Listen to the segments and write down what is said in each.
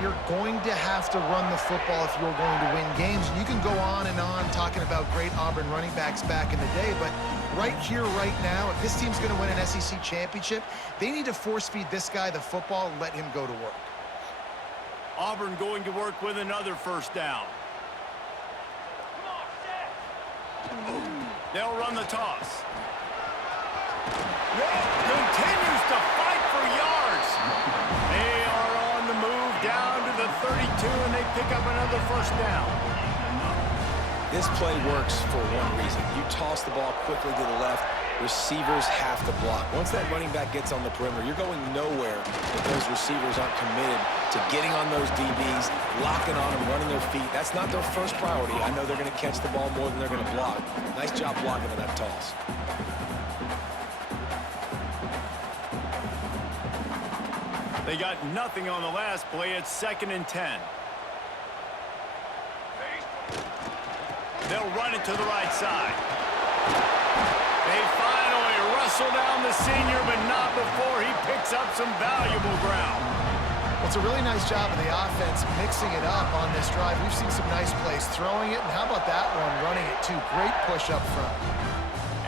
you're going to have to run the football if you're going to win games. And you can go on and on talking about great Auburn running backs back in the day, but right here, right now, if this team's going to win an SEC championship, they need to force-feed this guy the football and let him go to work. Auburn going to work with another first down. They'll run the toss. Continues to fight for yards. They are on the move down to the 32, and they pick up another first down. This play works for one reason. You toss the ball quickly to the left, receivers have to block. Once that running back gets on the perimeter, you're going nowhere if those receivers aren't committed to getting on those DBs, locking on them, running their feet. That's not their first priority. I know they're going to catch the ball more than they're going to block. Nice job blocking on that toss. They got nothing on the last play. It's 2nd and 10. They'll run it to the right side. They finally wrestle down the senior, but not before he picks up some valuable ground. Well, it's a really nice job of the offense mixing it up on this drive. We've seen some nice plays throwing it, and how about that one running it too? Great push up front.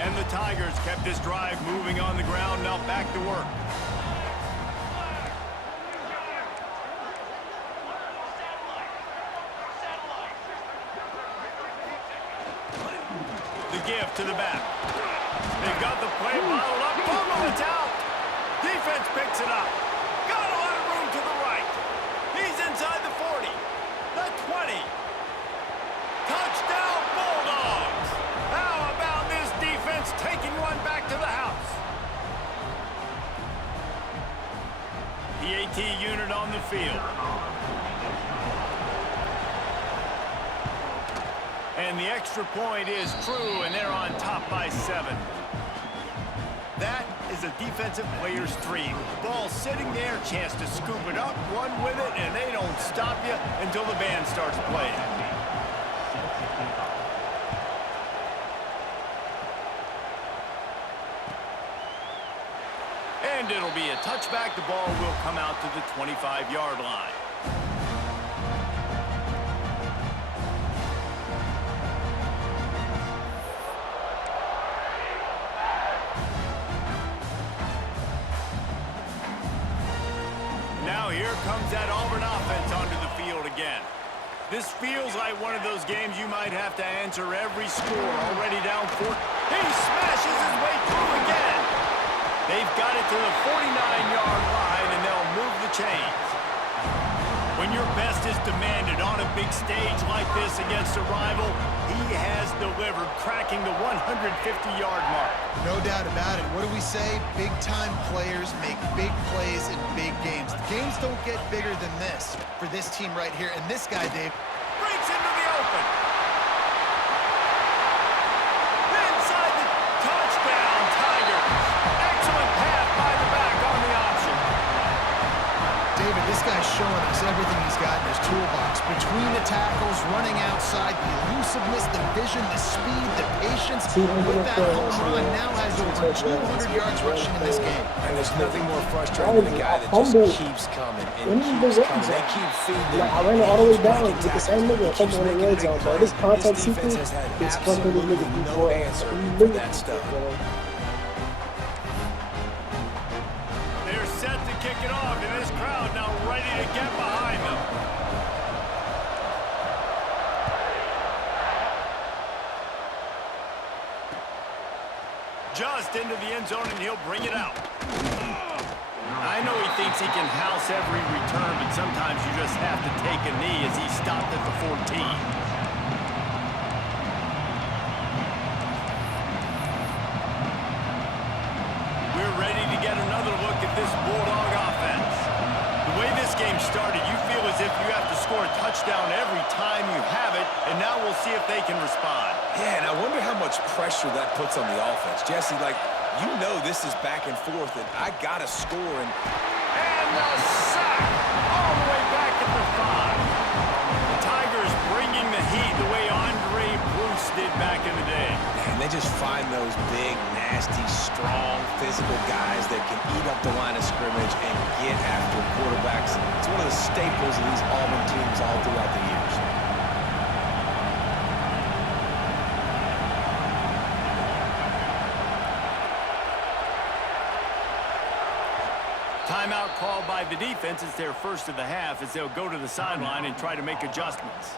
And the Tigers kept this drive moving on the ground. Now back to work. Give to the back. They've got the play bottled up. Fumble, it's out. Defense picks it up. Got a lot of room to the right. He's inside the 40. The 20. Touchdown, Bulldogs. How about this defense taking one back to the house? PAT unit on the field. And the extra point is true, and they're on top by 7. That is a defensive player's dream. Ball sitting there, chance to scoop it up, run with it, and they don't stop you until the band starts playing. And it'll be a touchback. The ball will come out to the 25-yard line. Here comes that Auburn offense onto the field again. This feels like one of those games you might have to answer every score. Already down 4. He smashes his way through again. They've got it to the 49-yard line, and they'll move the chains. When your best is demanded on a big stage like this against a rival, he has delivered, cracking the 150-yard mark. No doubt about it. What do we say? Big-time players make big plays in big games. The games don't get bigger than this for this team right here. And this guy, Dave, breaks into the open. Inside the touchdown, Tigers. Excellent pass by the back on the option. David, this guy's showing us everything he's got in his toolbox. Between the tackles, running outside, the elusiveness, the vision, the speed, the patience. With that home run, now has over 200 yards rushing in this game. And there's nothing more frustrating than a guy that just keeps coming and keeps coming. They keep feeding him. I ran it all the way down with the same nigga a couple in the red zone, bro. This contact sequence is fucking this nigga no answer for that stuff. They're set to kick it off, and this crowd now ready to get behind them. Just into the end zone, and he'll bring it out. I know he thinks he can house every return, but sometimes you just have to take a knee as he stopped at the 14. We're ready to get another look at this Bulldog offense. The way this game started, you feel as if you have to score a touchdown every time you have it, and now we'll see if they can respond. Yeah, and I wonder how much pressure that puts on the offense. Jesse, like, you know this is back and forth, and I got to score. And the sack all the way back at the 5. The Tigers bringing the heat the way Andre Bruce did back in the day. Man, they just find those big, nasty, strong, physical guys that can eat up the line of scrimmage and get after quarterbacks. It's one of the staples of these Auburn teams all throughout the years. Timeout called by the defense. It's their first of the half as they'll go to the sideline and try to make adjustments.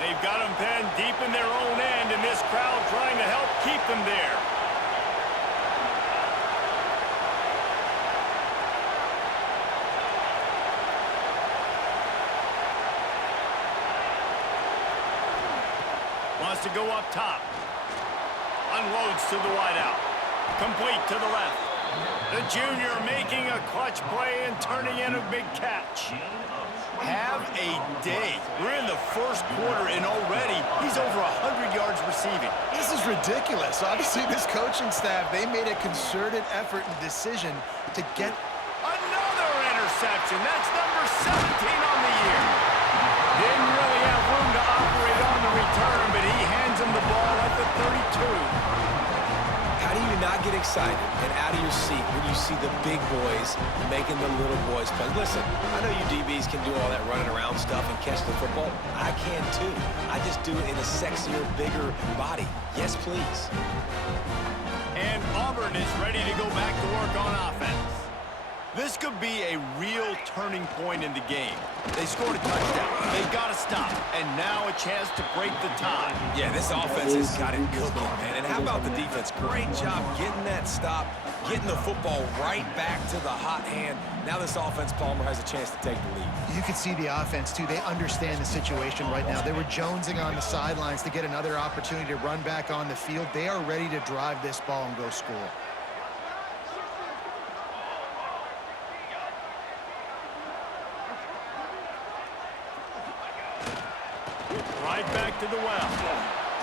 They've got them pinned deep in their own end, and this crowd trying to help keep them there. Wants to go up top. Unloads to the wideout. Complete to the left. The junior making a clutch play and turning in a big catch. Have a day. We're in the first quarter, and already he's over 100 yards receiving. This is ridiculous. Obviously, this coaching staff, they made a concerted effort and decision to get... Another interception. That's number 17 on the year. Didn't really have room to operate on the return, but he hands him the ball at the 32. How do you not get excited and out of your seat when you see the big boys making the little boys play? Listen, I know you DBs can do all that running around stuff and catch the football. I can too. I just do it in a sexier, bigger body. Yes, please. And Auburn is ready to go back to work on offense. This could be a real turning point in the game. They scored a touchdown. They've got to stop. And now a chance to break the tie. Yeah, this offense has got it cooking, man. And how about the defense? Great job getting that stop, getting the football right back to the hot hand. Now this offense, Palmer, has a chance to take the lead. You can see the offense, too. They understand the situation right now. They were jonesing on the sidelines to get another opportunity to run back on the field. They are ready to drive this ball and go score. Right back to the well.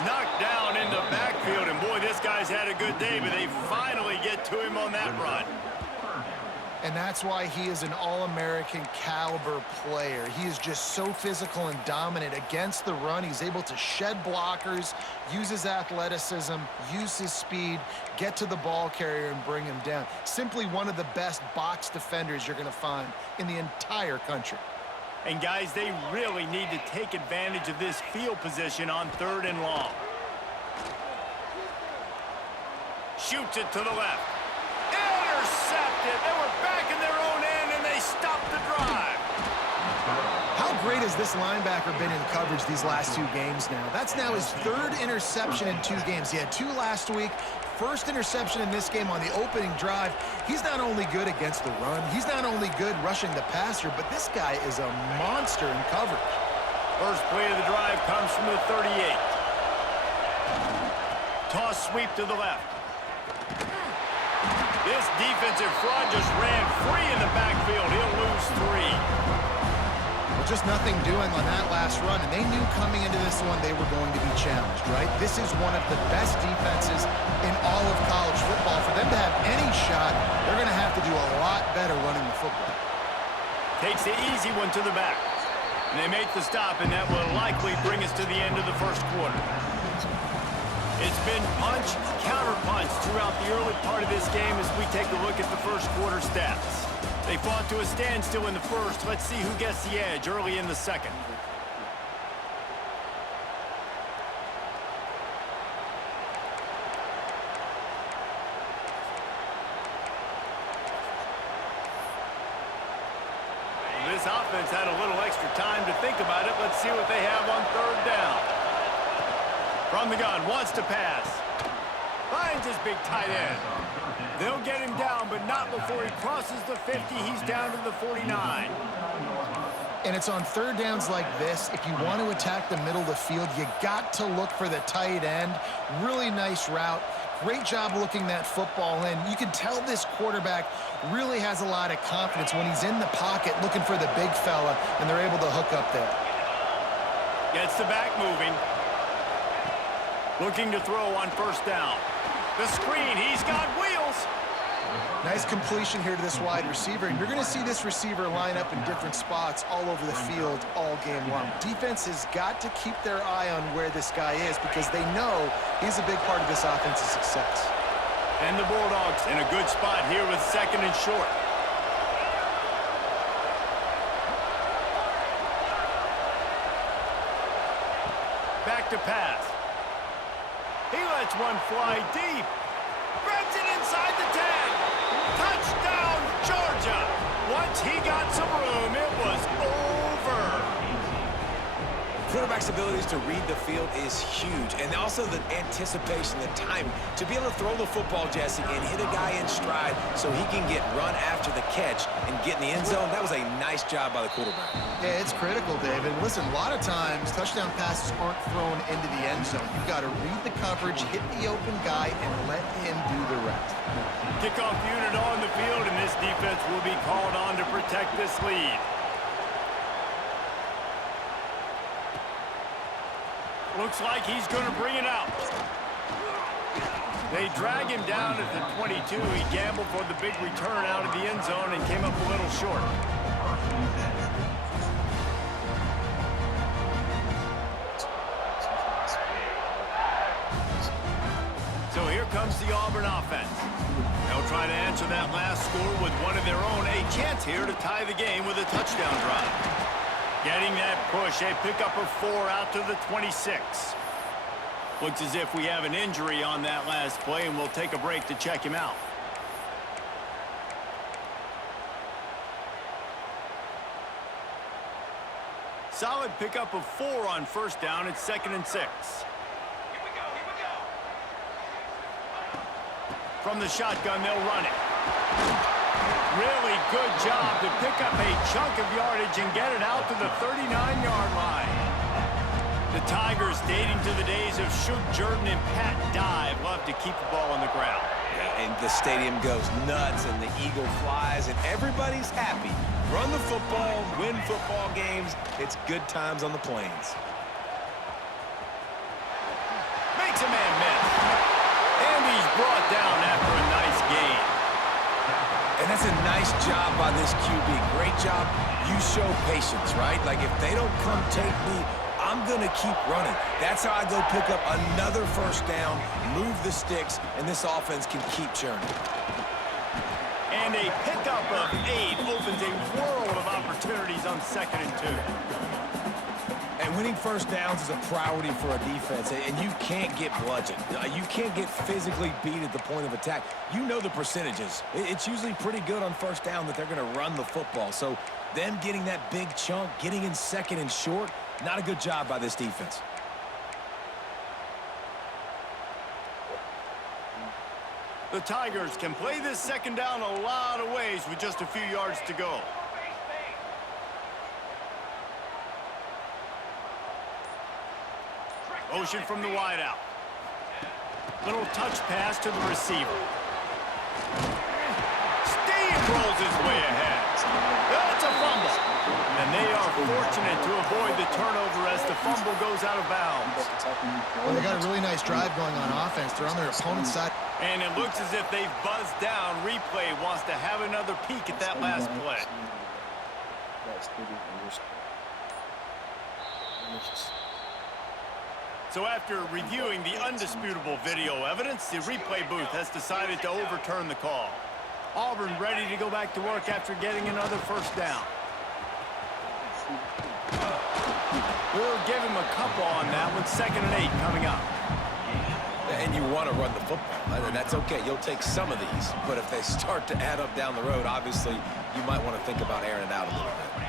Knocked down in the backfield, and boy, this guy's had a good day, but they finally get to him on that run. And that's why he is an All-American caliber player. He is just so physical and dominant against the run. He's able to shed blockers, use his athleticism, use his speed, get to the ball carrier and bring him down. Simply one of the best box defenders you're going to find in the entire country. And guys, they really need to take advantage of this field position on 3rd and long. Shoots it to the left. Intercepted. They were back in their own end, and they stopped the drive. How great has this linebacker been in coverage these last 2 games now? That's now his 3rd interception in 2 games. He had 2 last week. First interception in this game on the opening drive. He's not only good against the run, he's not only good rushing the passer, but this guy is a monster in coverage. First play of the drive comes from the 38. Toss sweep to the left. This defensive front just ran free in the backfield. He'll lose 3. Just nothing doing on that last run, and they knew coming into this one they were going to be challenged, right? This is one of the best defenses in all of college football. For them to have any shot, they're going to have to do a lot better running the football. Takes the easy one to the back. And they make the stop, and that will likely bring us to the end of the first quarter. It's been punch, counter-punch throughout the early part of this game as we take a look at the first quarter stats. They fought to a standstill in the first. Let's see who gets the edge early in the second. This offense had a little extra time to think about it. Let's see what they have on 3rd down. From the gun, wants to pass. Finds his big tight end. They'll get him down, but not before he crosses the 50. He's down to the 49. And it's on 3rd downs like this. If you want to attack the middle of the field, you got to look for the tight end. Really nice route. Great job looking that football in. You can tell this quarterback really has a lot of confidence when he's in the pocket looking for the big fella, and they're able to hook up there. Gets the back moving. Looking to throw on 1st down. The screen, he's got wheels. Nice completion here to this wide receiver, and you're going to see this receiver line up in different spots all over the field all game long. Defense has got to keep their eye on where this guy is because they know he's a big part of this offense's success. And the Bulldogs in a good spot here with 2nd and short. Back to pass. He lets one fly deep. Grabs it inside the 10. Touchdown, Georgia. Once he got some room, it was over. Quarterback's abilities to read the field is huge, and also the anticipation, the timing. To be able to throw the football, Jesse, and hit a guy in stride so he can get run after the catch and get in the end zone, that was a nice job by the quarterback. Yeah, it's critical, David. Listen, a lot of times touchdown passes aren't thrown into the end zone. You've got to read the coverage, hit the open guy, and let him do the rest. Kickoff unit on the field, and this defense will be called on to protect this lead. Looks like he's going to bring it out. They drag him down at the 22. He gambled for the big return out of the end zone and came up a little short. So here comes the Auburn offense. They'll try to answer that last score with one of their own. A chance here to tie the game with a touchdown drive. Getting that push, a pickup of 4 out to the 26. Looks as if we have an injury on that last play, and we'll take a break to check him out. Solid pickup of 4 on 1st down. It's 2nd and 6. From the shotgun, they'll run it. Really good job to pick up a chunk of yardage and get it out to the 39-yard line. The Tigers, dating to the days of Shug Jordan and Pat Dye, love to keep the ball on the ground. Yeah, and the stadium goes nuts, and the eagle flies, and everybody's happy. Run the football, win football games. It's good times on the plains. Makes a man miss. And he's brought down after a nice gain. And that's a nice job by this QB. Great job. You show patience, right? Like, if they don't come take me, I'm going to keep running. That's how I go pick up another 1st down, move the sticks, and this offense can keep churning. And a pickup of 8 opens a world of opportunities on 2nd and 2. And winning 1st downs is a priority for a defense, and you can't get bludgeoned. You can't get physically beat at the point of attack. You know the percentages. It's usually pretty good on 1st down that they're going to run the football. So them getting that big chunk, getting in 2nd and short, not a good job by this defense. The Tigers can play this 2nd down a lot of ways with just a few yards to go. Motion from the wideout. Little touch pass to the receiver. Steamrolls his way ahead. That's a fumble. And they are fortunate to avoid the turnover as the fumble goes out of bounds. Well, they got a really nice drive going on offense. They're on their opponent's side. And it looks as if they've buzzed down. Replay wants to have another peek at that last play. So after reviewing the undisputable video evidence, the replay booth has decided to overturn the call. Auburn ready to go back to work after getting another 1st down. We'll give him a couple on that with 2nd and 8 coming up. And you want to run the football, and that's okay. You'll take some of these, but if they start to add up down the road, obviously you might want to think about airing it out a little bit.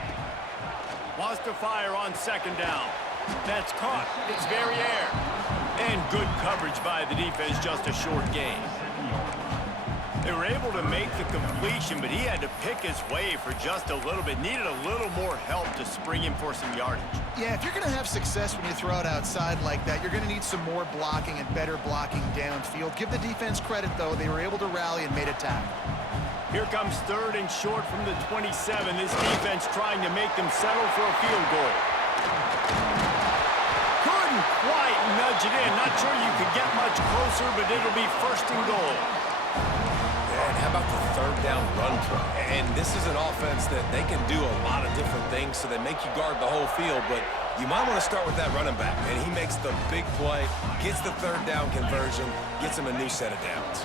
Wants to fire on 2nd down. That's caught. It's very air. And good coverage by the defense, just a short gain. They were able to make the completion, but he had to pick his way for just a little bit. Needed a little more help to spring him for some yardage. Yeah, if you're going to have success when you throw it outside like that, you're going to need some more blocking and better blocking downfield. Give the defense credit, though. They were able to rally and made a tackle. Here comes 3rd and short from the 27. This defense trying to make them settle for a field goal. Couldn't quite nudge it in. Not sure you could get much closer, but it'll be 1st and goal. And how about the third down run play? And this is an offense that they can do a lot of different things, so they make you guard the whole field, but you might want to start with that running back. And he makes the big play, gets the third down conversion, gets him a new set of downs.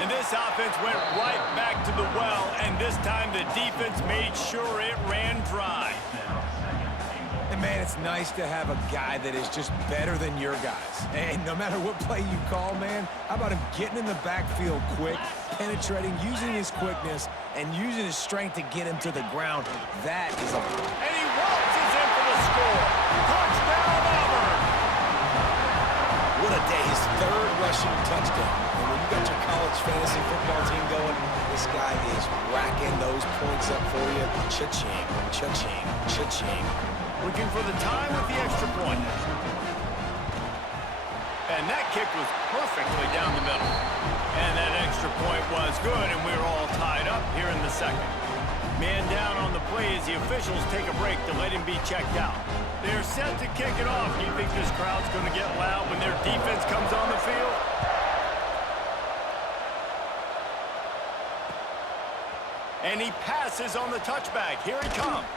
And this offense went right back to the well, and this time the defense made sure it ran dry. And, man, it's nice to have a guy that is just better than your guys. And no matter what play you call, man, how about him getting in the backfield quick, penetrating, using his quickness, and using his strength to get him to the ground. That is a... And he waltzes in for the score. Touchdown, Auburn! What a day. His third rushing touchdown. And when you got your college fantasy football team going, this guy is racking those points up for you. Cha-ching, cha-ching, cha-ching. Looking for the time with the extra point. And that kick was perfectly down the middle. And that extra point was good, and we're all tied up here in the second. Man down on the play as the officials take a break to let him be checked out. They're set to kick it off. Do you think this crowd's going to get loud when their defense comes on the field? And he passes on the touchback. Here he comes.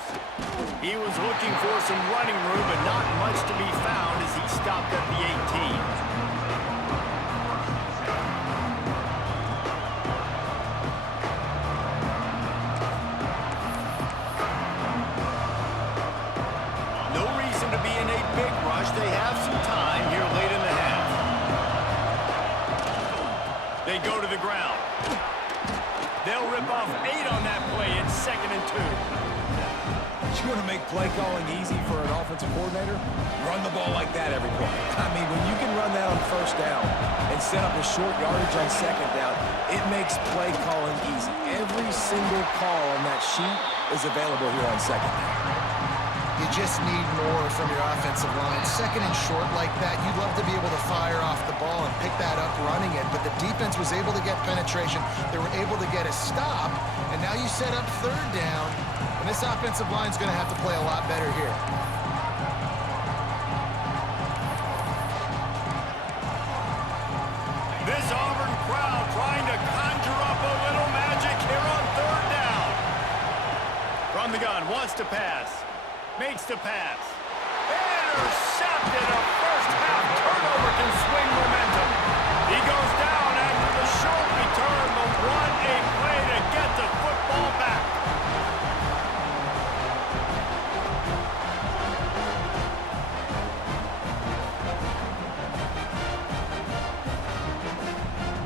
He was looking for some running room, but not much to be found as he stopped at the 18. No reason to be in a big rush. They have some time here late in the half. They go to the ground. They'll rip off 8 on that play. It's 2nd and 2. You want to make play calling easy for an offensive coordinator? Run the ball like that every play. I mean, when you can run that on first down and set up a short yardage on second down, it makes play calling easy. Every single call on that sheet is available here on second down. You just need more from your offensive line. Second and short like that, you'd love to be able to fire off the ball and pick that up running it, but the defense was able to get penetration. They were able to get a stop, and now you set up third down, and this offensive line's going to have to play a lot better here. This Auburn crowd trying to conjure up a little magic here on third down. From the gun, wants to pass. Makes the pass. Intercepted. A first-half turnover can swing momentum. He goes down after the short return, but what a play to get the football back.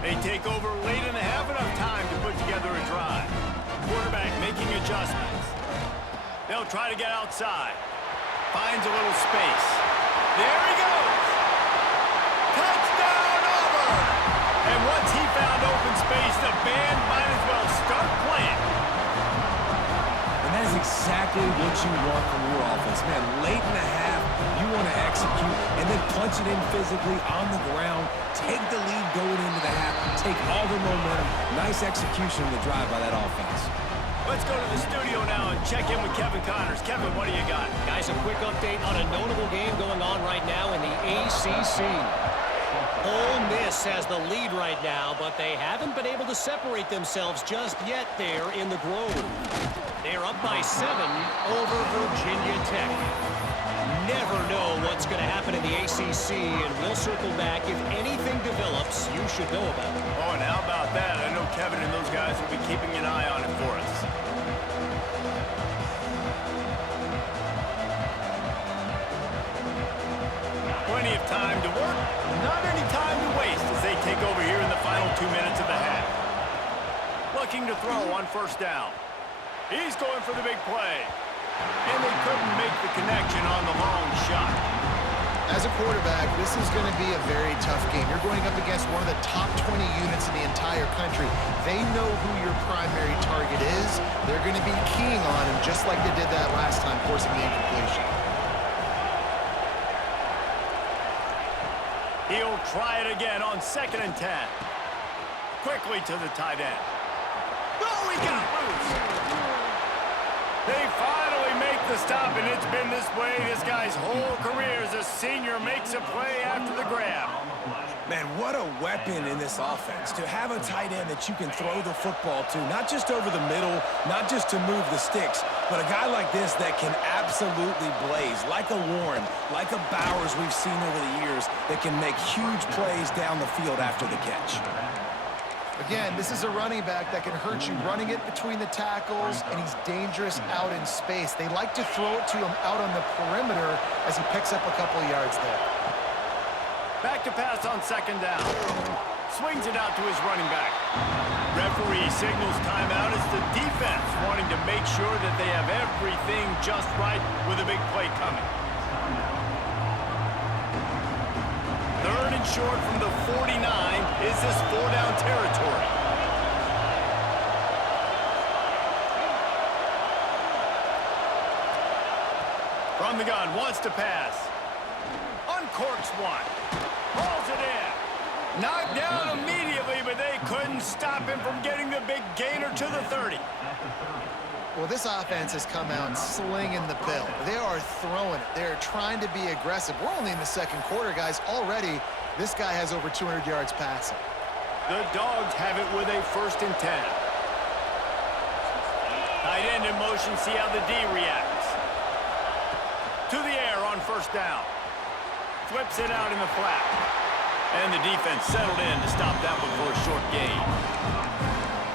They take over late in the half, enough time to put together a drive. Quarterback making adjustments. They'll try to get outside. Finds a little space. There he goes. Touchdown, Auburn! And once he found open space, the band might as well start playing. And that is exactly what you want from your offense. Man, late in the half, you want to execute and then punch it in physically on the ground. Take the lead going into the half. Take all the momentum. Nice execution of the drive by that offense. Let's go to the studio now and check in with Kevin Connors. Kevin, what do you got? Guys, a quick update on a notable game going on right now in the ACC. Ole Miss has the lead right now, but they haven't been able to separate themselves just yet there in the Grove. They're up by 7 over Virginia Tech. Never know what's going to happen in the ACC, and we'll circle back. If anything develops, you should know about it. Oh, and how about that? I know Kevin and those guys will be keeping an eye on it for us. Plenty of time to work, not any time to waste as they take over here in the final 2 minutes of the half. Looking to throw on first down. He's going for the big play. And they couldn't make the connection on the long shot. As a quarterback, this is going to be a very tough game. You're going up against one of the top 20 units in the entire country. They know who your primary target is. They're going to be keying on him just like they did that last time, forcing the incompletion. He'll try it again on 2nd and 10. Quickly to the tight end. Oh, he got loose. They finally make the stop, and it's been this way this guy's whole career as a senior makes a play after the grab. Man, what a weapon in this offense to have a tight end that you can throw the football to, not just over the middle, not just to move the sticks, but a guy like this that can absolutely blaze, like a Warren, like a Bowers we've seen over the years, that can make huge plays down the field after the catch. Again, this is a running back that can hurt you running it between the tackles, and he's dangerous out in space. They like to throw it to him out on the perimeter as he picks up a couple of yards there. Back to pass on second down. Swings it out to his running back. Referee signals timeout as the defense wanting to make sure that they have everything just right with a big play coming. Third and short from the 49. Is this four-down territory? From the gun, wants to pass. Uncorks one. Hauls it in. Knocked down immediately, but they couldn't stop him from getting the big gainer to the 30. Well, this offense has come out slinging the pill. They are throwing it. They're trying to be aggressive. We're only in the second quarter, guys. Already, this guy has over 200 yards passing. The Dogs have it with a 1st and 10. Tight end in motion, see how the D reacts. To the air on 1st down. Flips it out in the flat. And the defense settled in to stop that one for a short gain.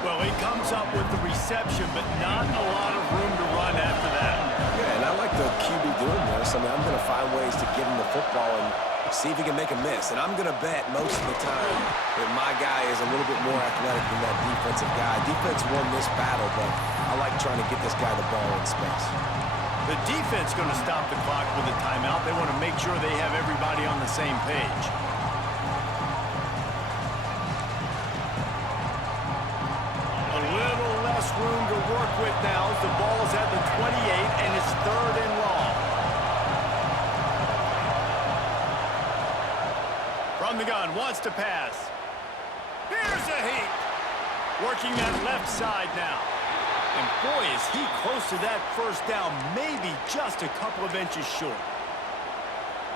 Well, he comes up with the reception, but not a lot of room to run after that. Yeah, and I like the QB doing this. I mean, I'm going to find ways to give him the football and see if he can make a miss. And I'm going to bet most of the time that my guy is a little bit more athletic than that defensive guy. Defense won this battle, but I like trying to get this guy the ball in space. The defense going to stop the clock with a timeout. They want to make sure they have everybody on the same page. A little less room to work with now as the ball's at the 28 and it's 3rd and long. From the gun, wants to pass. Here's a heap. Working that left side now. And boy, is he close to that 1st down, maybe just a couple of inches short.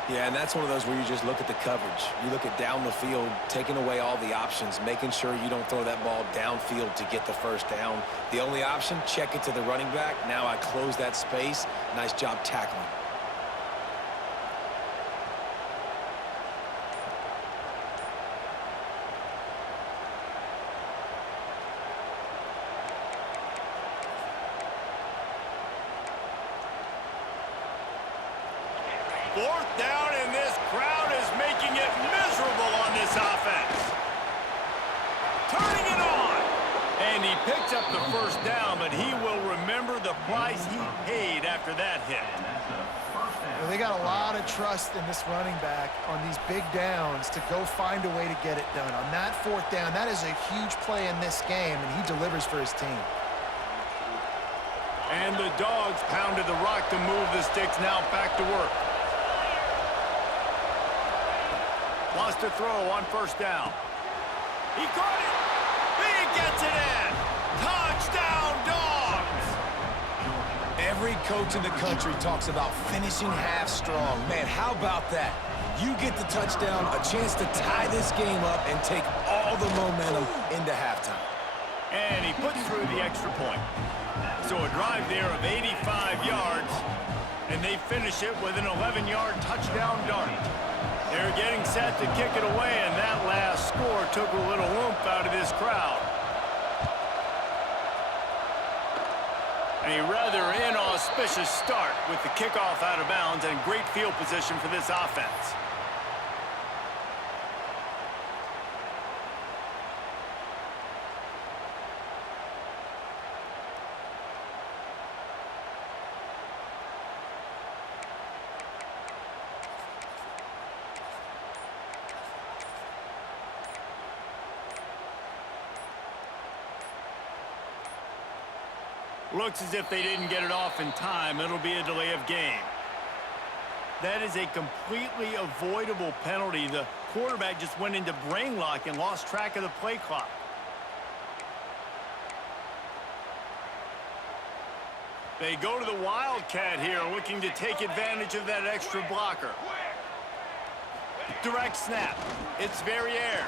Yeah, and that's one of those where you just look at the coverage. You look at down the field, taking away all the options, making sure you don't throw that ball downfield to get the 1st down. The only option, check it to the running back. Now I close that space. Nice job tackling. Fourth down, and this crowd is making it miserable on this offense. Turning it on. And he picks up the 1st down, but he will remember the price he paid after that hit. Well, they got a lot of trust in this running back on these big downs to go find a way to get it done. On that 4th down, that is a huge play in this game, and he delivers for his team. And the Dogs pounded the rock to move the sticks, now back to work. Wants to throw on 1st down. He caught it. He gets it in. Touchdown, Dogs. Every coach in the country talks about finishing half strong. Man, how about that? You get the touchdown, a chance to tie this game up and take all the momentum into halftime. And he puts through the extra point. So a drive there of 85 yards, and they finish it with an 11-yard touchdown dart. They're getting set to kick it away, and that last score took a little oomph out of this crowd. A rather inauspicious start with the kickoff out of bounds and great field position for this offense. Looks as if they didn't get it off in time. It'll be a delay of game. That is a completely avoidable penalty. The quarterback just went into brain lock and lost track of the play clock. They go to the Wildcat here, looking to take advantage of that extra blocker. direct snap. It's Verrier.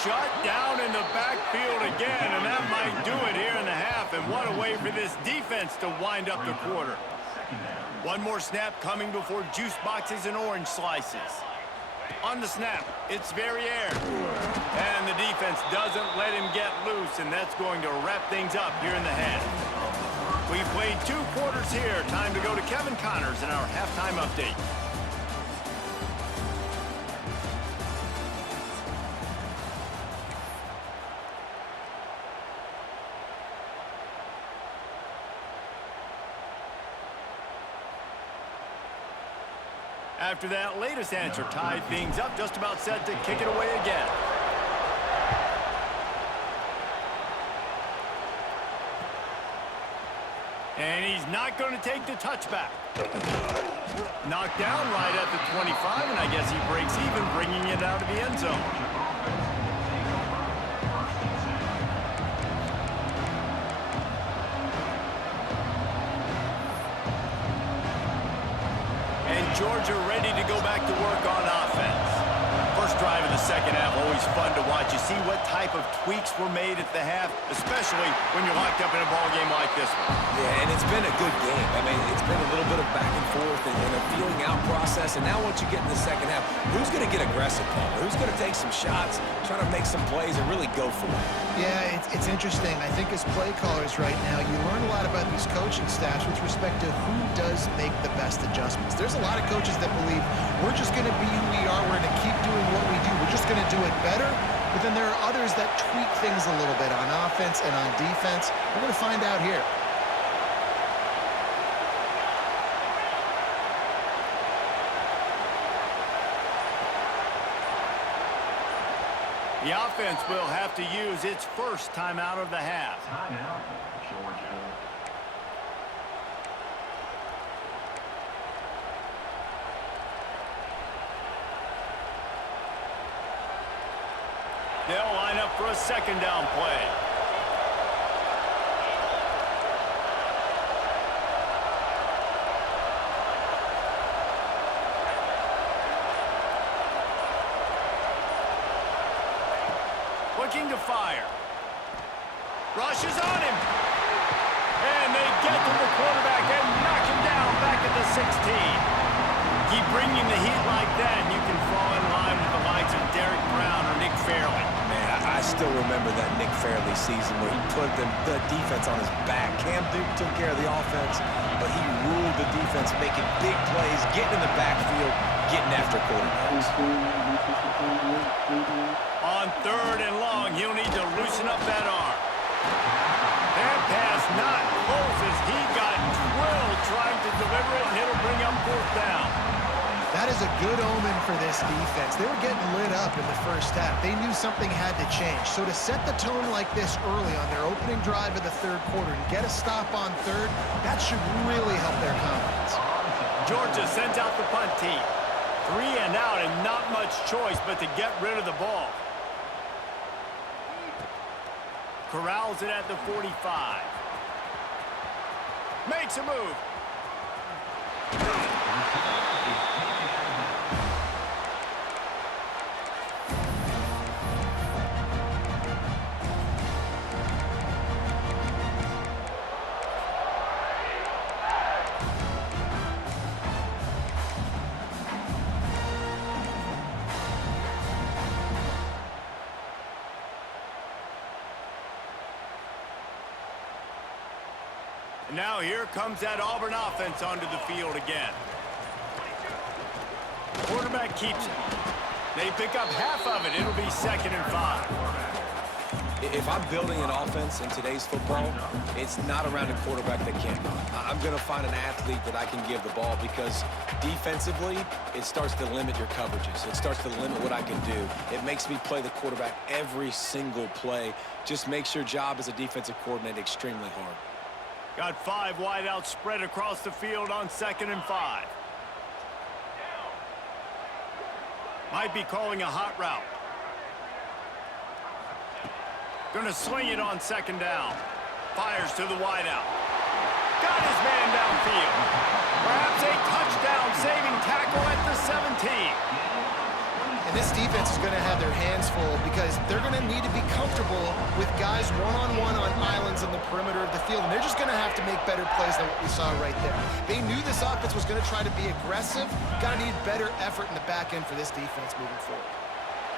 Shut down in the backfield again, and that might do it here in the half. And what a way for this defense to wind up the quarter. One more snap coming before juice boxes and orange slices. On the snap, it's Verrier. And the defense doesn't let him get loose, and that's going to wrap things up here in the half. We've played 2 quarters here. Time to go to Kevin Connors in our halftime update. After that latest answer tied things up, just about set to kick it away again. And he's not going to take the touchback. Knocked down right at the 25, and I guess he breaks even, bringing it out of the end zone. Georgia ready to go back to work on offense. First drive of the second half, always fun to watch. You see what type of tweaks were made at the half, especially when you're locked up in a ball game like this one. Yeah, and it's been a good game. I mean, it's been a little bit of back and forth and a feeling out process. And now once you get in the second half, who's going to get aggressive, Paul? Who's going to take some shots, try to make some plays, and really go for it? Yeah, it's interesting. I think as play callers right now, you learn a lot about these coaching staffs with respect to who does make the best adjustments. There's a lot of coaches that believe we're just going to be who we are. We're going to keep doing what we do. We're just going to do it better. But then there are others that tweak things a little bit on offense and on defense. We're going to find out here. The offense will have to use its first timeout of the half. Timeout, Georgia. They'll line up for a second down play. Looking to fire. Rushes on him. And they get to the quarterback and knock him down back at the 16. Keep bringing the heat like that, and you can fall in line with the likes of Derek Brown or Nick Fairley. Man, I still remember that Nick Fairley season where he put the defense on his back. Cam Duke took care of the offense, but he ruled the defense, making big plays, getting in the backfield, getting after quarterbacks. On 3rd and long, he'll need to loosen up that arm. That pass not close as he got drilled trying to deliver it, and it'll bring up 4th down. That is a good omen for this defense. They were getting lit up in the first half. They knew something had to change. So to set the tone like this early on their opening drive of the 3rd quarter and get a stop on 3rd, that should really help their confidence. Georgia sends out the punt team. 3 and out, and not much choice but to get rid of the ball. Corrals it at the 45. Makes a move. Now here comes that Auburn offense onto the field again. Quarterback keeps it. They pick up half of it. It'll be 2nd and 5. If I'm building an offense in today's football, it's not around a quarterback that can't run. I'm going to find an athlete that I can give the ball because defensively, it starts to limit your coverages. It starts to limit what I can do. It makes me play the quarterback every single play. Just makes your job as a defensive coordinator extremely hard. Got 5 wide out spread across the field on 2nd and 5. Might be calling a hot route. Gonna swing it on 2nd down. Fires to the wide out. Got his man downfield. Perhaps a touchdown-saving tackle at the 17. And this defense is going to have their hands full because they're going to need to be comfortable with guys one-on-one on islands on the perimeter of the field, and they're just going to have to make better plays than what we saw right there. They knew this offense was going to try to be aggressive. Got to need better effort in the back end for this defense moving forward.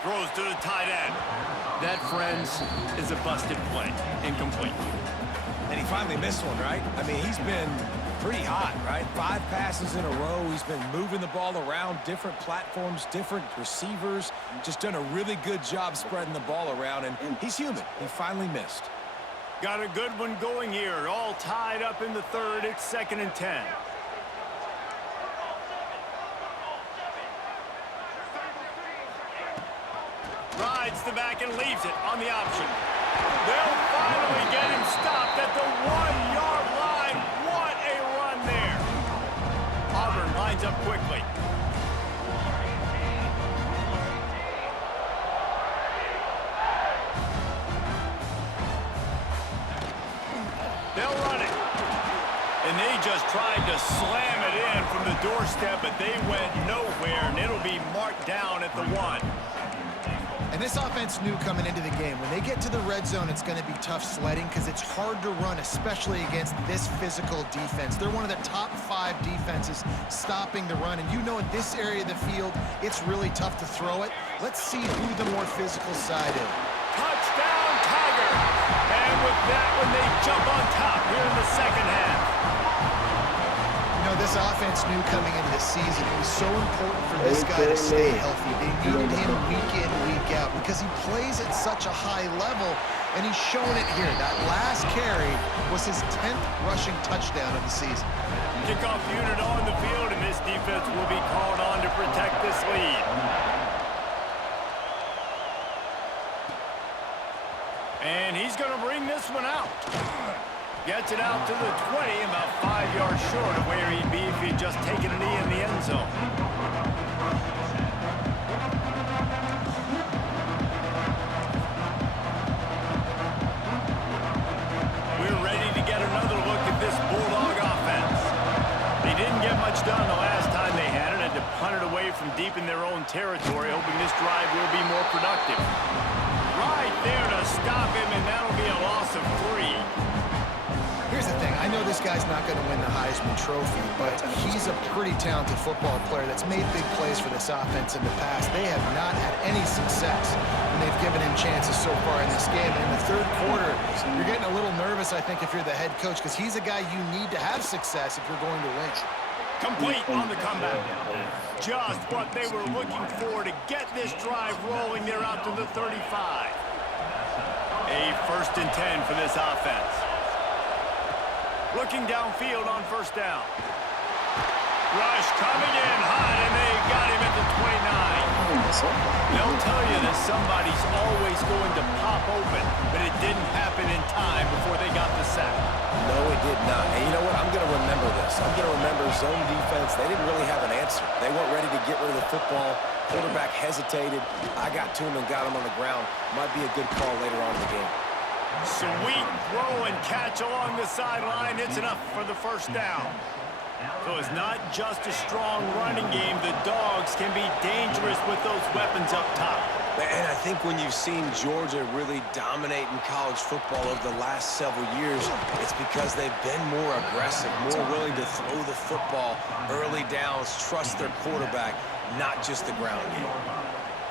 Throws to the tight end. That, friends, is a busted play. Incomplete. And he finally missed one, right? I mean, he's been pretty hot, right? 5 passes in a row. He's been moving the ball around, different platforms, different receivers. Just done a really good job spreading the ball around, and he's human. He finally missed. Got a good one going here. All tied up in the third. It's 2nd and 10. Rides the back and leaves it on the option. They'll finally get him stopped at the 1-yard line. What a run there. Auburn lines up quickly. They'll run it. And they just tried to slam it in from the doorstep, but they went nowhere, and it'll be marked down at the 1. And this offense knew coming into the game, when they get to the red zone, it's going to be tough sledding because it's hard to run, especially against this physical defense. They're one of the top 5 defenses stopping the run. And you know in this area of the field, it's really tough to throw it. Let's see who the more physical side is. Touchdown, Tiger! And with that one, they jump on top here in the second half. You know, this offense knew coming into the season it was so important for this guy to stay healthy. They needed him week in, week out because he plays at such a high level, and he's shown it here. That last carry was his 10th rushing touchdown of the season. Kickoff unit on the field, and this defense will be called on to protect this lead. And he's going to bring this one out. Gets it out to the 20, about 5 yards short of where he'd be if he'd just taken a knee in the end zone. We're ready to get another look at this Bulldog offense. They didn't get much done the last time they had it, had to punt it away from deep in their own territory, hoping this drive will be more productive. Right there to stop him, and that'll be a loss of 3. Here's the thing. I know this guy's not going to win the Heisman Trophy, but he's a pretty talented football player that's made big plays for this offense in the past. They have not had any success when they've given him chances so far in this game. And in the third quarter, you're getting a little nervous, I think, if you're the head coach, because he's a guy you need to have success if you're going to win. Complete on the comeback. Just what they were looking for to get this drive rolling. They're out to the 35. A 1st and 10 for this offense. Looking downfield on 1st down. Rush coming in hot, and they got him at the 29. They'll tell you that somebody's always going to pop open, but it didn't happen in time before they got the sack. No, it did not. And you know what? I'm going to remember this. I'm going to remember zone defense. They didn't really have an answer. They weren't ready to get rid of the football. Quarterback hesitated. I got to him and got him on the ground. Might be a good call later on in the game. Sweet throw and catch along the sideline. It's enough for the 1st down. So it's not just a strong running game. The Dogs can be dangerous with those weapons up top. And I think when you've seen Georgia really dominate in college football over the last several years, it's because they've been more aggressive, more willing to throw the football early downs, trust their quarterback, not just the ground game.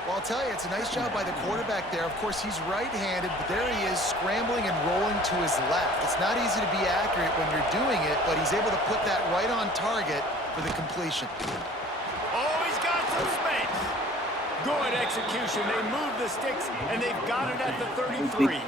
Well, I'll tell you, it's a nice job by the quarterback there. Of course, he's right-handed, but there he is scrambling and rolling to his left. It's not easy to be accurate when you're doing it, but he's able to put that right on target for the completion. Oh, he's got some space. Good execution. They move the sticks, and they've got it at the 33.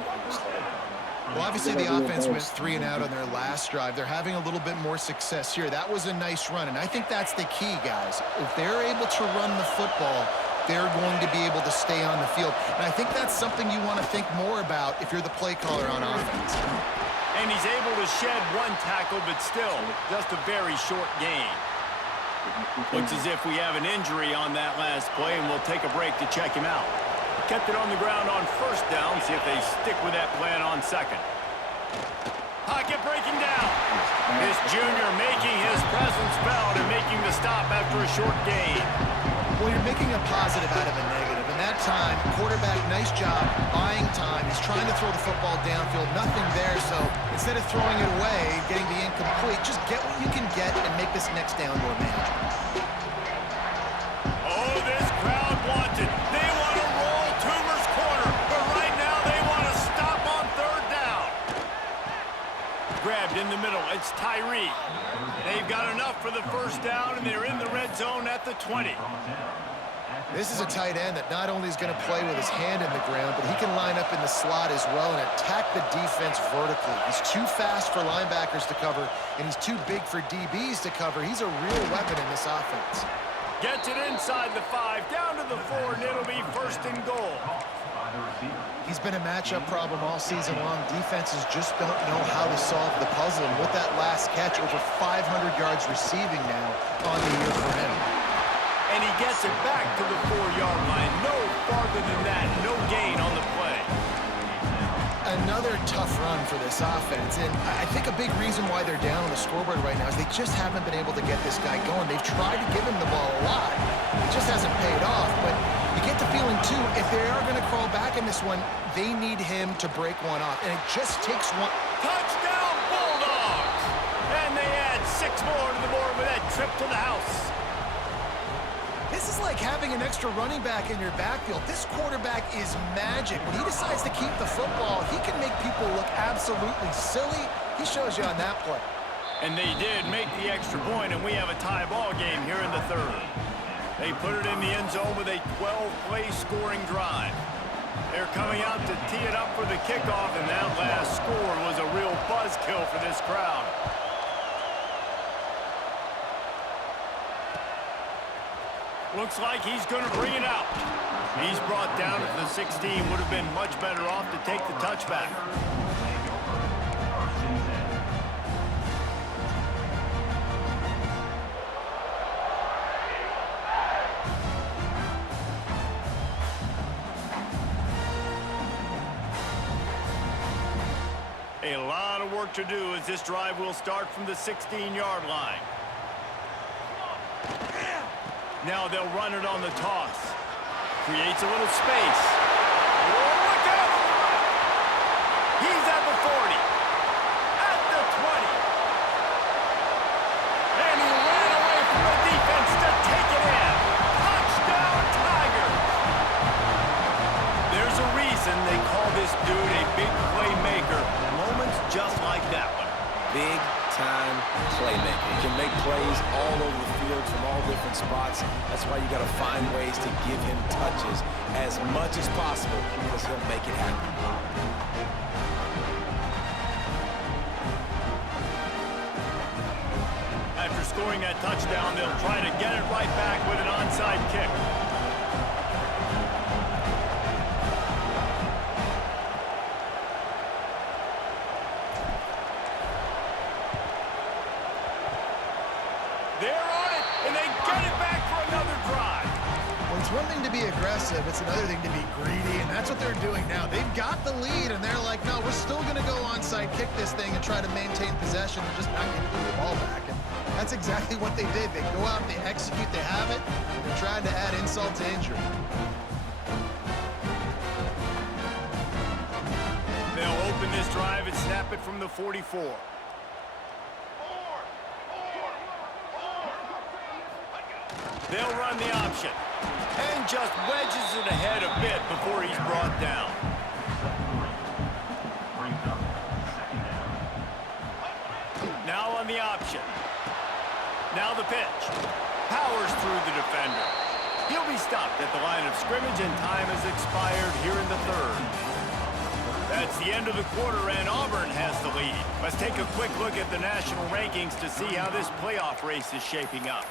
Well, obviously the offense went 3 and out on their last drive. They're having a little bit more success here. That was a nice run, and I think that's the key, guys. If they're able to run the football, they're going to be able to stay on the field. And I think that's something you want to think more about if you're the play caller on offense. And he's able to shed 1 tackle, but still, just a very short gain. Looks as if we have an injury on that last play, and we'll take a break to check him out. Kept it on the ground on 1st down. See if they stick with that plan on 2nd. Pocket breaking down. This junior making his presence felt and making the stop after a short gain. Well, you're making a positive out of a negative. And that time, quarterback, nice job, buying time. He's trying to throw the football downfield. Nothing there, so instead of throwing it away, getting the incomplete, just get what you can get and make this next down more manageable. Oh, this crowd wants it. They want to roll Toomer's corner, but right now they want to stop on third down. Grabbed in the middle. It's Tyree. They've got enough for the first down, and they're in the red zone at the 20. This is a tight end that not only is going to play with his hand in the ground, but he can line up in the slot as well and attack the defense vertically. He's too fast for linebackers to cover, and he's too big for DBs to cover. He's a real weapon in this offense. Gets it inside the 5, down to the 4, and it'll be first and goal. He's been a matchup problem all season long. Defenses just don't know how to solve the puzzle. And with that last catch, over 500 yards receiving now on the year for him. And he gets it back to the 4-yard line. No farther than that. No gain on the play. Another tough run for this offense. And I think a big reason why they're down on the scoreboard right now is they just haven't been able to get this guy going. They've tried to give him the ball a lot. It just hasn't paid off. But you get the feeling, too, if they are going to crawl back in this one, they need him to break one off. And it just takes one. Touchdown, Bulldogs! And they add 6 more to the board with that trip to the house. This is like having an extra running back in your backfield. This quarterback is magic. When he decides to keep the football, he can make people look absolutely silly. He shows you on that play. And they did make the extra point, and we have a tie ball game here in the third. They put it in the end zone with a 12-play scoring drive. They're coming out to tee it up for the kickoff, and that last score was a real buzzkill for this crowd. Looks like he's going to bring it out. He's brought down at the 16. Would have been much better off to take the touchback. A lot of work to do as this drive will start from the 16-yard line. Now they'll run it on the toss. Creates a little space. Oh, look out! He's at the 40. At the 20. And he ran away from the defense to take it in. Touchdown, Tigers! There's a reason they call this dude a big playmaker. Moments just like that one. Big-time playmaker. He can make plays all over the field from all different spots. That's why you got to find ways to give him touches as much as possible because he'll make it happen. After scoring that touchdown, they'll try to get it right back with an onside kick. They're on it, and they get it back for another drive. Well, it's one thing to be aggressive. It's another thing to be greedy, and that's what they're doing now. They've got the lead, and they're like, no, we're still going to go onside kick this thing and try to maintain possession and just not give the ball back. And that's exactly what they did. They go out, they execute, they have it, and they're trying to add insult to injury. They'll open this drive and snap it from the 44. They'll run the option. And just wedges it ahead a bit before he's brought down. Now on the option. Now the pitch. Powers through the defender. He'll be stopped at the line of scrimmage, and time has expired here in the third. That's the end of the quarter, and Auburn has the lead. Let's take a quick look at the national rankings to see how this playoff race is shaping up.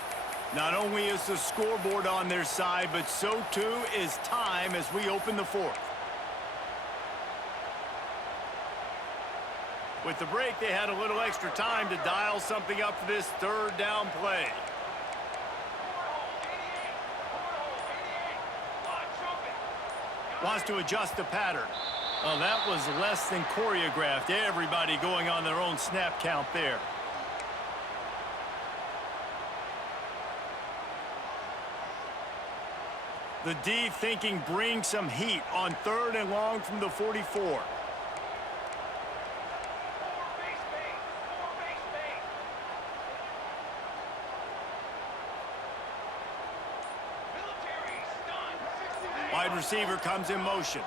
Not only is the scoreboard on their side, but so too is time as we open the fourth. With the break, they had a little extra time to dial something up for this third down play. Wants to adjust the pattern. Oh, that was less than choreographed. Everybody going on their own snap count there. The D thinking bring some heat on 3rd and long from the 44. Wide receiver comes in motion.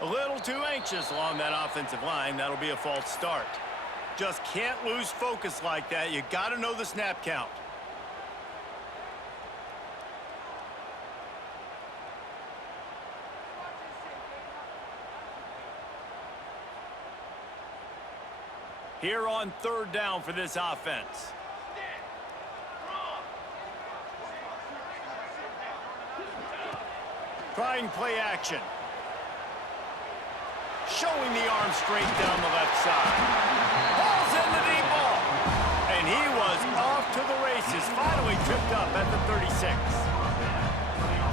A little too anxious along that offensive line. That'll be a false start. Just can't lose focus like that. You got to know the snap count. Here on 3rd down for this offense. Trying play action. Showing the arm strength down the left side. Ball's in the deep ball. And he was off to the races. Finally tripped up at the 36.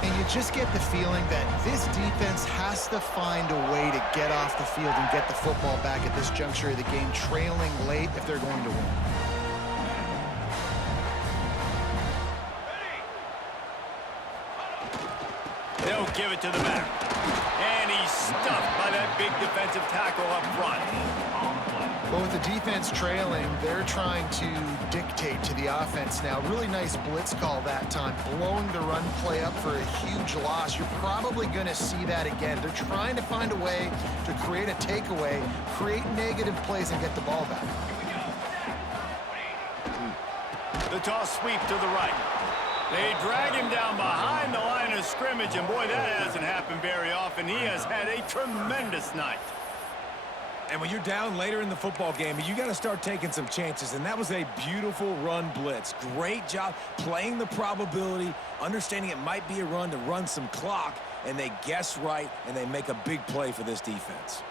And you just get the feeling that this defense has to find a way to get off the field and get the football back at this juncture of the game, trailing late if they're going to win. They'll give it to the back. And he's stuffed by that big defensive tackle up front. Well, with the defense trailing, they're trying to dictate to the offense now. Really nice blitz call that time, blowing the run play up for a huge loss. You're probably going to see that again. They're trying to find a way to create a takeaway, create negative plays, and get the ball back. The toss sweep to the right. They drag him down behind the line of scrimmage, and boy, that hasn't happened very often. He has had a tremendous night. And when you're down later in the football game, you got to start taking some chances, and that was a beautiful run blitz. Great job playing the probability, understanding it might be a run to run some clock, and they guess right, and they make a big play for this defense.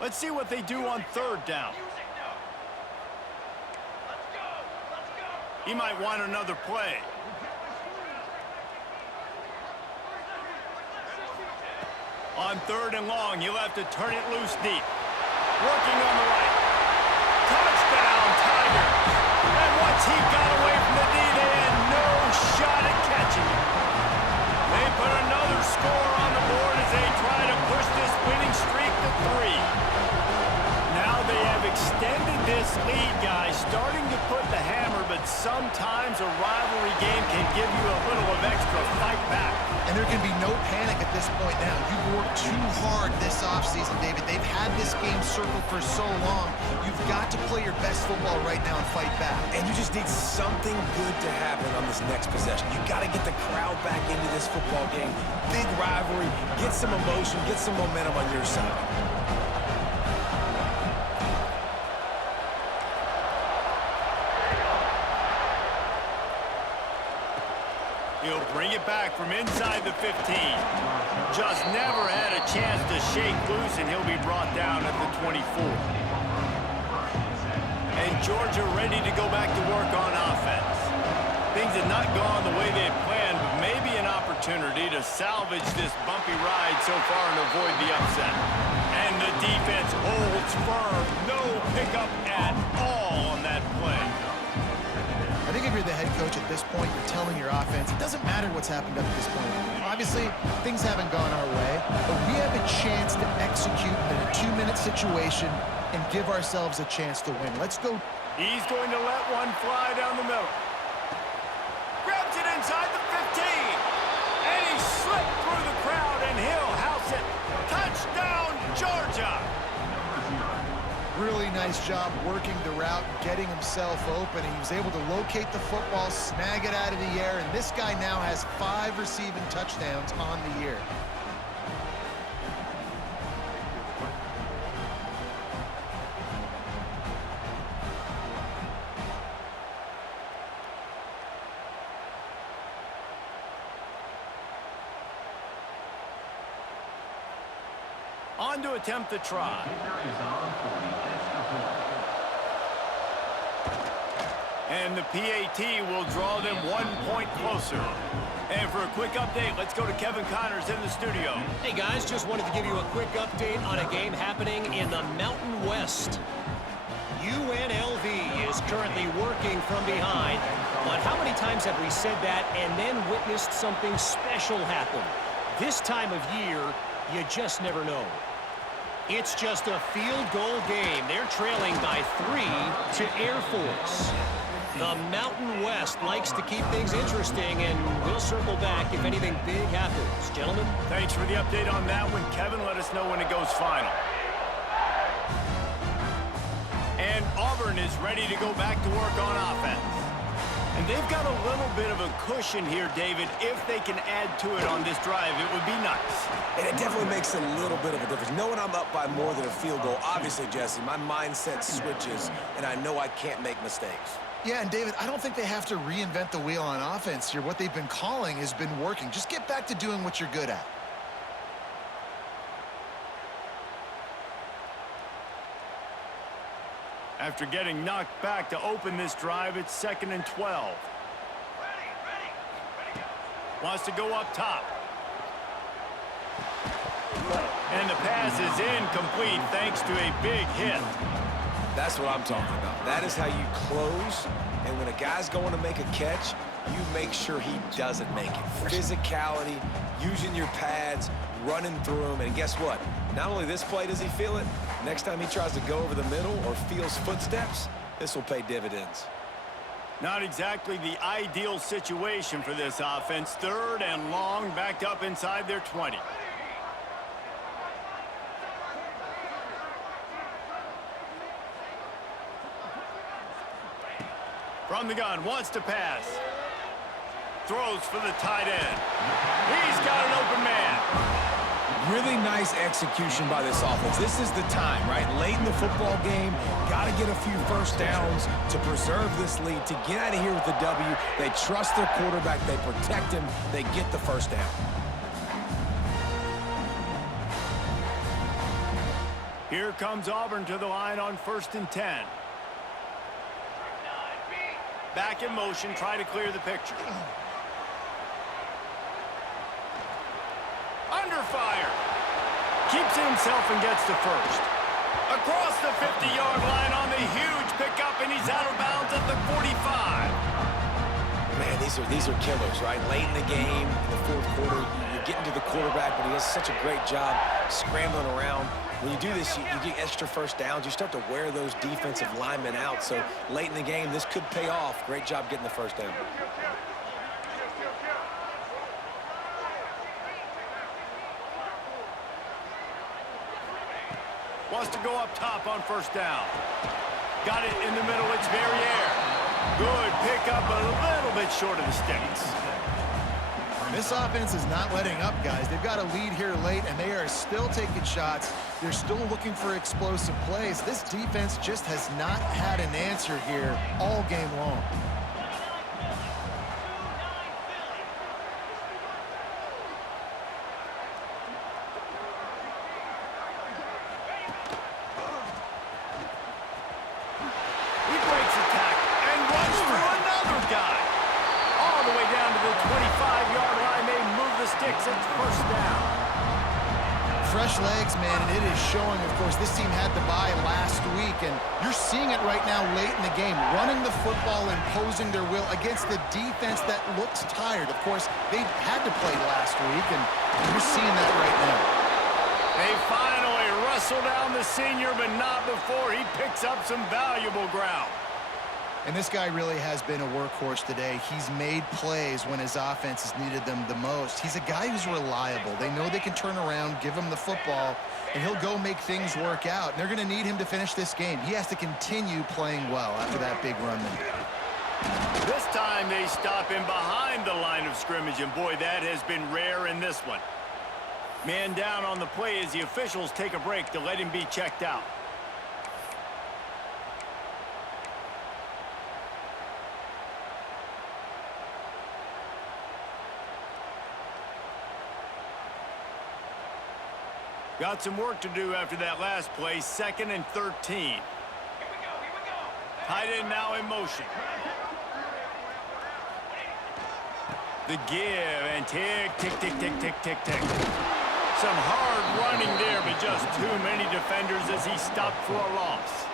Let's see what they do on 3rd down. He might want another play. On 3rd and long, you'll have to turn it loose deep. Working on the right. Touchdown, Tigers. And once he got away from the D, they had no shot at catching him. They put another score on the board as they try to push this winning streak to 3. Now they have extended this lead, guys, starting to put the hammer, but sometimes a rivalry game can give you a little of extra fight back. And there can be no panic at this point now. You've worked too hard this offseason, David. They've had this game circled for so long. You've got to play your best football right now and fight back. And you just need something good to happen on this next possession. You got to get the crowd back into this football game. Big rivalry. Get some emotion. Get some momentum on your side. He'll bring it back from inside the 15. Just never had a chance to shake loose, and he'll be brought down at the 24. And Georgia ready to go back to work on offense. Things have not gone the way they had planned, but maybe an opportunity to salvage this bumpy ride so far and avoid the upset. And the defense holds firm. No pickup at all on that play. I think if you're the head coach at this point, you're telling your offense, it doesn't matter what's happened up to this point. Obviously, things haven't gone our way, but we have a chance to execute in a 2-minute situation and give ourselves a chance to win. Let's go. He's going to let one fly down the middle. Grabs it inside the 15. And he slipped through the crowd, and he'll house it. Touchdown, Georgia! Really nice job working the route, getting himself open, and he was able to locate the football, snag it out of the air, and this guy now has 5 receiving touchdowns on the year. On to attempt the try. And the PAT will draw them 1 point closer. And for a quick update, let's go to Kevin Connors in the studio. Hey guys, just wanted to give you a quick update on a game happening in the Mountain West. UNLV is currently working from behind, but how many times have we said that and then witnessed something special happen? This time of year, you just never know. It's just a field goal game. They're trailing by 3 to Air Force. The Mountain West likes to keep things interesting, and we'll circle back if anything big happens. Gentlemen? Thanks for the update on that one, Kevin. Let us know when it goes final. And Auburn is ready to go back to work on offense. And they've got a little bit of a cushion here, David. If they can add to it on this drive, it would be nice. And it definitely makes a little bit of a difference. Knowing I'm up by more than a field goal, obviously, Jesse, my mindset switches, and I know I can't make mistakes. Yeah, and David, I don't think they have to reinvent the wheel on offense here. What they've been calling has been working. Just get back to doing what you're good at. After getting knocked back to open this drive, it's 2nd and 12. Wants to go up top. And the pass is incomplete thanks to a big hit. That's what I'm talking about. That is how you close, and when a guy's going to make a catch, you make sure he doesn't make it. Physicality, using your pads, running through them, and guess what? Not only this play does he feel it, next time he tries to go over the middle or feels footsteps, this will pay dividends. Not exactly the ideal situation for this offense. 3rd and long, backed up inside their 20. From the gun, wants to pass. Throws for the tight end. He's got an open man. Really nice execution by this offense. This is the time, right? Late in the football game, got to get a few first downs to preserve this lead, to get out of here with the W. They trust their quarterback. They protect him. They get the first down. Here comes Auburn to the line on 1st and 10. Back in motion, try to clear the picture. Under fire. Keeps it himself and gets to 1st. Across the 50-yard line on the huge pickup, and he's out of bounds at the 45. Man, these are killers, right? Late in the game, in the 4th quarter, you're getting to the quarterback, but he does such a great job scrambling around. When you do this, you get extra first downs. You start to wear those defensive linemen out. So late in the game, this could pay off. Great job getting the first down. Wants to go up top on 1st down. Got it in the middle. It's Verrier. Good pickup, but a little bit short of the sticks. This offense is not letting up, guys. They've got a lead here late, and they are still taking shots. They're still looking for explosive plays. This defense just has not had an answer here all game long. He breaks a tackle and runs through another guy. All the way down to the 25-yard line. They move the sticks. It's 1st down. Fresh legs, man, and it is showing. Of course, this team had the bye last week, and you're seeing it right now late in the game, running the football, imposing their will against the defense that looks tired. Of course, they had to play last week, and you're seeing that right now. They finally wrestle down the senior, but not before he picks up some valuable ground. And this guy really has been a workhorse today. He's made plays when his offense has needed them the most. He's a guy who's reliable. They know they can turn around, give him the football, and he'll go make things work out. And they're going to need him to finish this game. He has to continue playing well after that big run there. This time they stop him behind the line of scrimmage, and boy, that has been rare in this one. Man down on the play as the officials take a break to let him be checked out. Got some work to do after that last play. 2nd and 13. Tight end now in motion. The give and tick, tick, tick, tick, tick, tick, tick. Some hard running there, but just too many defenders as he stopped for a loss.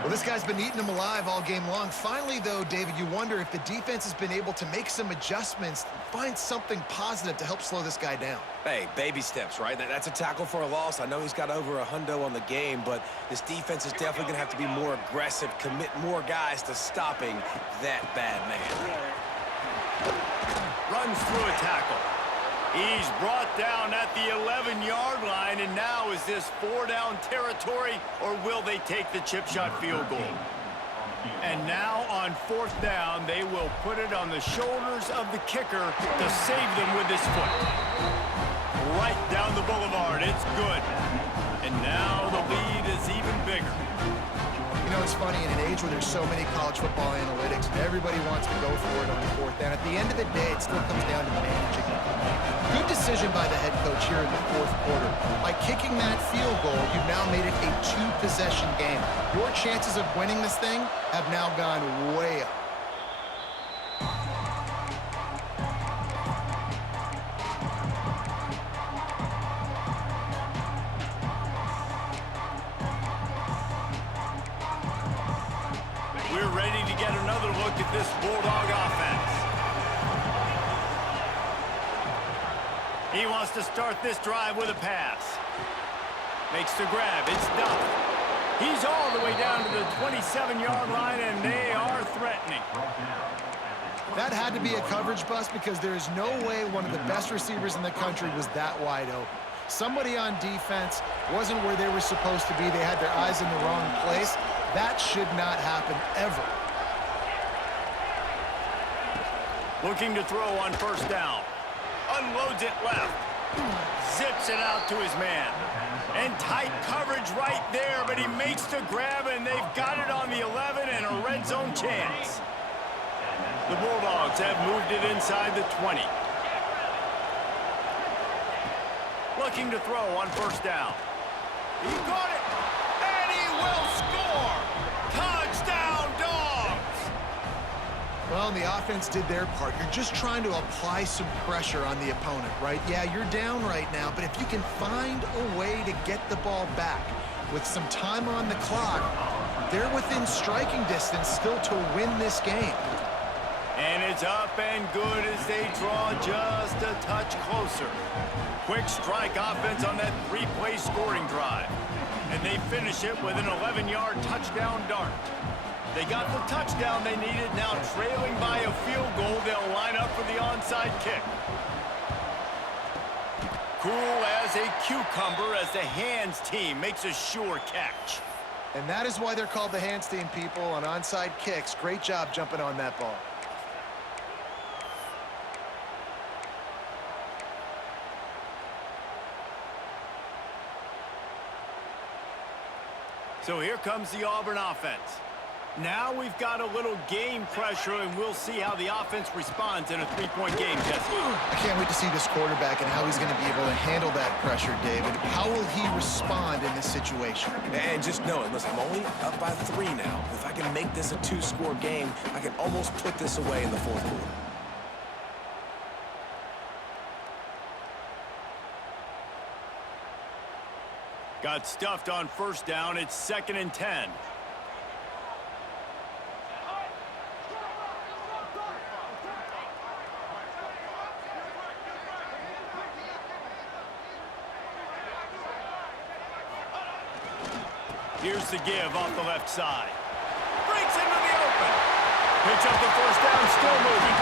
Well, this guy's been eating them alive all game long. Finally, though, David, you wonder if the defense has been able to make some adjustments, find something positive to help slow this guy down. Hey, baby steps, right? That's a tackle for a loss. I know he's got over a hundo on the game, but this defense is definitely going to have to be more aggressive, commit more guys to stopping that bad man. Runs through a tackle. He's brought down at the 11-yard line, and now is this 4-down territory, or will they take the chip shot field goal? And now on 4th down, they will put it on the shoulders of the kicker to save them with his foot. Right down the boulevard, it's good. And now the lead is even bigger. You know, it's funny, in an age where there's so many college football analytics, everybody wants to go for it on 4th down. At the end of the day, it still comes down to managing. Good decision by the head coach here in the 4th quarter. By kicking that field goal, you've now made it a 2-possession game. Your chances of winning this thing have now gone way up. We're ready to get another look at this Bulldog offense. He wants to start this drive with a pass. Makes the grab. It's Duff. He's all the way down to the 27-yard line, and they are threatening. That had to be a coverage bust because there is no way one of the best receivers in the country was that wide open. Somebody on defense wasn't where they were supposed to be. They had their eyes in the wrong place. That should not happen ever. Looking to throw on 1st down. Unloads it left. Zips it out to his man. And tight coverage right there, but he makes the grab, and they've got it on the 11 and a red zone chance. The Bulldogs have moved it inside the 20. Looking to throw on 1st down. He got it, and he will score! Touchdown, Dogs! Well, the offense did their part. You're just trying to apply some pressure on the opponent, right? Yeah, you're down right now, but if you can find a way to get the ball back with some time on the clock, they're within striking distance still to win this game. And it's up and good as they draw just a touch closer. Quick strike offense on that 3-play scoring drive. And they finish it with an 11-yard touchdown dart. They got the touchdown they needed. Now trailing by a field goal, they'll line up for the onside kick. Cool as a cucumber as the hands team makes a sure catch. And that is why they're called the hands team, people, on onside kicks. Great job jumping on that ball. So here comes the Auburn offense. Now we've got a little game pressure, and we'll see how the offense responds in a 3-point game, Jesse. I can't wait to see this quarterback and how he's going to be able to handle that pressure, David. How will he respond in this situation? And just know it. Listen, I'm only up by 3 now. If I can make this a 2-score game, I can almost put this away in the 4th quarter. Got stuffed on 1st down. It's 2nd and 10. Here's the give off the left side. Breaks into the open. Picks up the 1st down, still moving.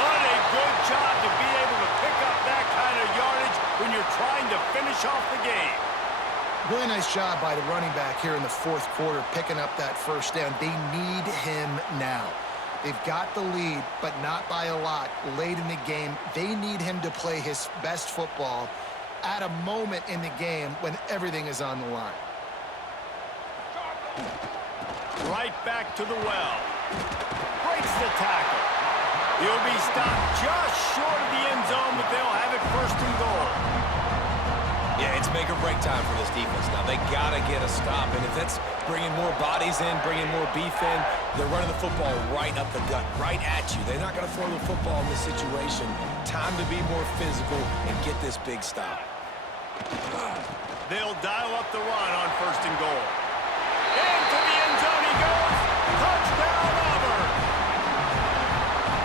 What a good job to be able to pick up that kind of yardage when you're trying to finish off the game. Really nice job by the running back here in the 4th quarter, picking up that 1st down. They need him now. They've got the lead, but not by a lot late in the game. They need him to play his best football at a moment in the game when everything is on the line. Right back to the well. Breaks the tackle. He'll be stopped just short of the end zone, but they'll have it 1st and goal. Yeah, it's make or break time for this defense. Now, they got to get a stop, and if that's bringing more bodies in, bringing more beef in, they're running the football right up the gut, right at you. They're not going to throw the football in this situation. Time to be more physical and get this big stop. They'll dial up the run on 1st and goal. Into the end zone he goes. Touchdown, Auburn!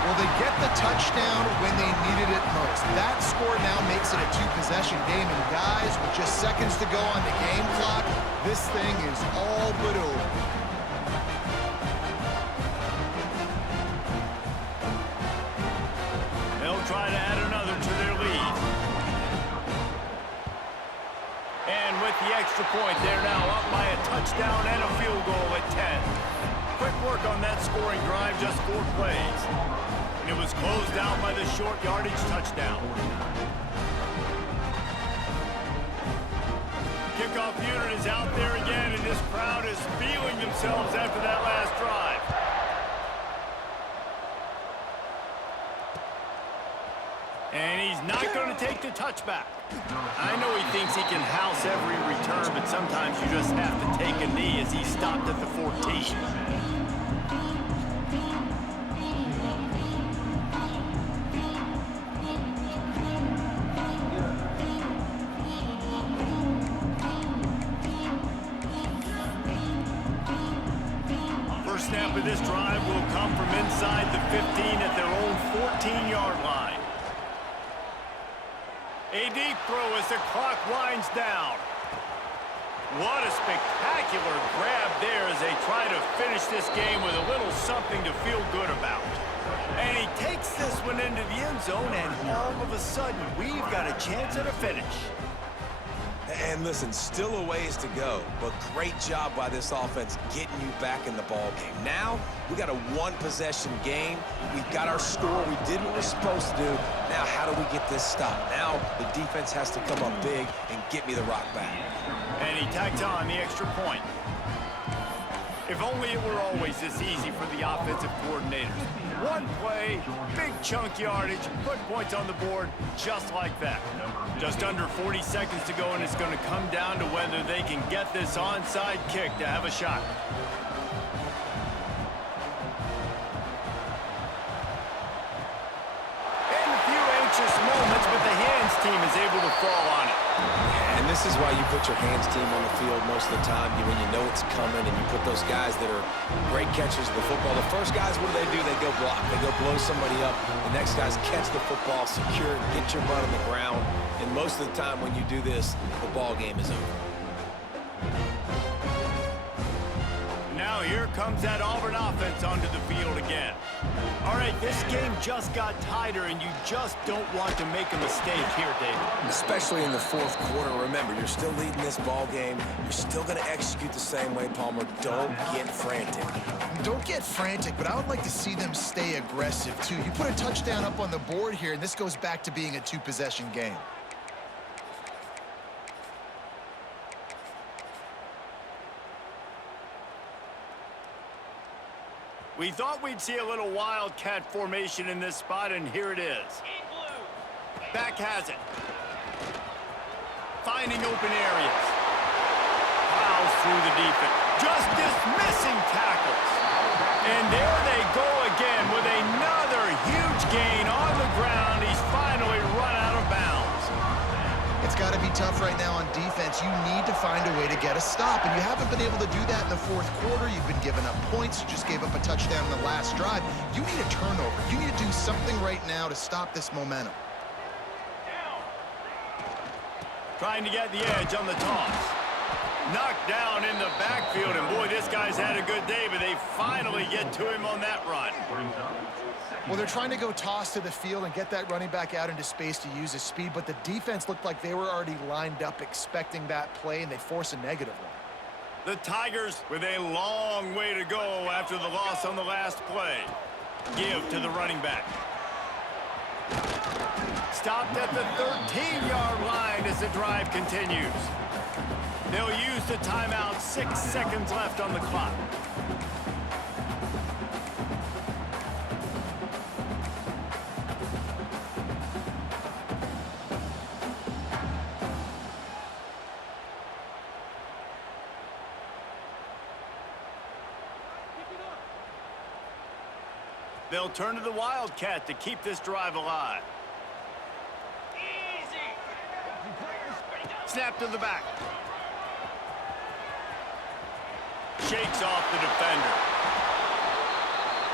Well, they get the touchdown when they needed it most. That score now makes it a 2-possession game. And guys, with just seconds to go on the game clock, this thing is all but over. They'll try to add another to their lead. And with the extra point, they're now up by a touchdown and a field goal at 10. Quick work on that scoring drive, just 4 plays. And it was closed out by the short yardage touchdown. Kickoff unit is out there again, and this crowd is feeling themselves after that last drive. And he's not going to take the touchback. I know he thinks he can house every return, but sometimes you just have to take a knee as he stopped at the 14. First snap of this drive will come from inside the 15 at their own 14-yard line. A deep throw as the clock winds down. What a spectacular grab there as they try to finish this game with a little something to feel good about. And he takes this one into the end zone, and all of a sudden, we've got a chance at a finish. And listen, still a ways to go, but great job by this offense getting you back in the ball game. Now, we got a 1-possession game. We've got our score. We did what we're supposed to do. Now, how do we get this stop? Now, the defense has to come up big and get me the rock back. And he tacked on the extra point. If only it were always this easy for the offensive coordinators. One play, big chunk yardage, put points on the board just like that. Just under 40 seconds to go, and it's going to come down to whether they can get this onside kick to have a shot. And a few anxious moments, but the hands team is able to fall on it. And this is why you put your hands team on the field most of the time when you know it's coming, and you put those guys that are great catchers of the football. The first guys, what do? They go block. They go blow somebody up. The next guys catch the football, secure it, get your butt on the ground. And most of the time when you do this, the ball game is over. Now here comes that Auburn offense onto the field again. All right, this game just got tighter, and you just don't want to make a mistake here, David. Especially in the 4th quarter. Remember, you're still leading this ball game. You're still going to execute the same way, Palmer. Don't get frantic. Don't get frantic, but I would like to see them stay aggressive, too. You put a touchdown up on the board here, and this goes back to being a 2-possession game. We thought we'd see a little wildcat formation in this spot, and here it is. Back has it. Finding open areas. Plows through the defense. Just dismissing tackles. And there they go again with another huge gain on the ground. He's finally run out of bounds. It's got to be tough right now on defense. You need to find a way to get a stop, and you haven't been able to do that in the 4th quarter. You've been giving up points. You just gave up a touchdown in the last drive. You need a turnover. You need to do something right now to stop this momentum. Trying to get the edge on the toss. Knocked down in the backfield, and boy, this guy's had a good day, but they finally get to him on that run. Well, they're trying to go toss to the field and get that running back out into space to use his speed, but the defense looked like they were already lined up expecting that play, and they force a negative one. The Tigers with a long way to go after the loss on the last play. Give to the running back. Stopped at the 13-yard line as the drive continues. They'll use the timeout, 6 seconds left on the clock. They'll turn to the Wildcat to keep this drive alive. Snap to the back. Shakes off the defender.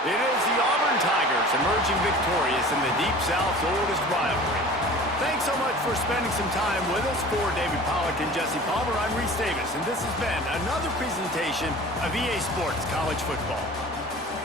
It is the Auburn Tigers emerging victorious in the Deep South's oldest rivalry. Thanks so much for spending some time with us. For David Pollack and Jesse Palmer, I'm Reese Davis, and this has been another presentation of EA Sports College Football.